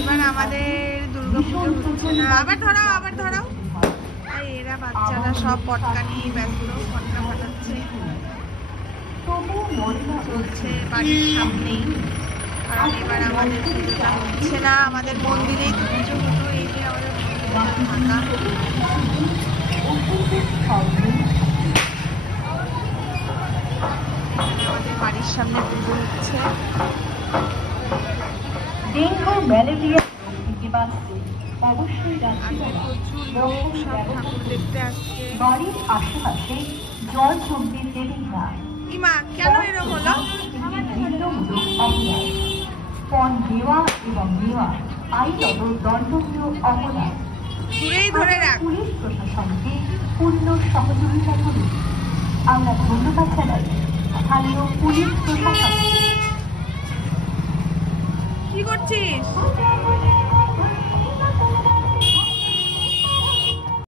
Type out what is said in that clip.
এবার আমাদের দুর্গাপুজো হচ্ছে না। আবার ধরাও। এরা বাচ্চারা সব পটকা নিয়ে ব্যস্ত, পটকা ফাটাচ্ছে, চলছে বাড়ির সামনেই। কারণ এবার আমাদের পুজোটা হচ্ছে না, আমাদের মন্দিরেই তো পুজো হতো। এই যে আমাদের মন্দিরটা ফাঁকা, আমাদের বাড়ির সামনে পুজো হচ্ছে। ডেঙ্গু ম্যালেরিয়া থেকে বাঁচতে অবশ্যই প্রচুর লোক সব ঠাকুর দেখতে আসছে। বাড়ির আশেপাশে জল জমতে দেবেন না। ইমা কেন এরকম হলো? পণ দেওয়া এবং নেওয়া আইনত দণ্ডনীয় অপরাধ। দূরেই ধরে রাখ। পুলিশ প্রশাসনকে পূর্ণ সহযোগিতা করুন। আমরা ধন্যবাদ জানাই স্থানীয় পুলিশ প্রশাসন। কি করছিস?